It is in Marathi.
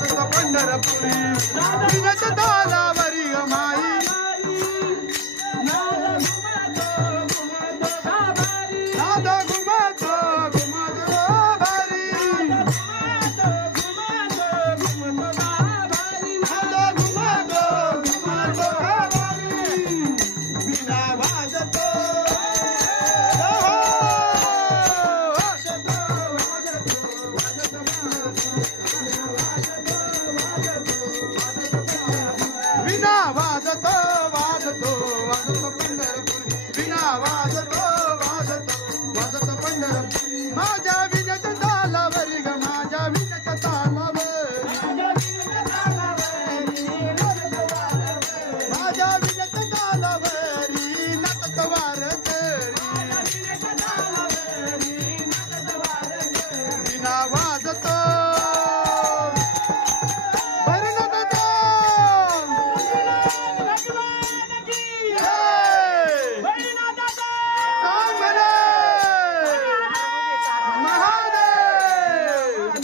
वाजत पंढरपुरी विनत तालावरी माई नाद घुमतो घुमतो भारी नाद घुमतो घुमतो भारी विना वाजतो विना वाजतो वाजतो वाजतो पंढरपुरी विना वाजतो वाजतो वाजतो पंढरपुरी माझ्या विनत तालावरी ग माझ्या विनत तालावरी माझ्या विनत तालावरी नटत वार करी विना वाजतो महादेव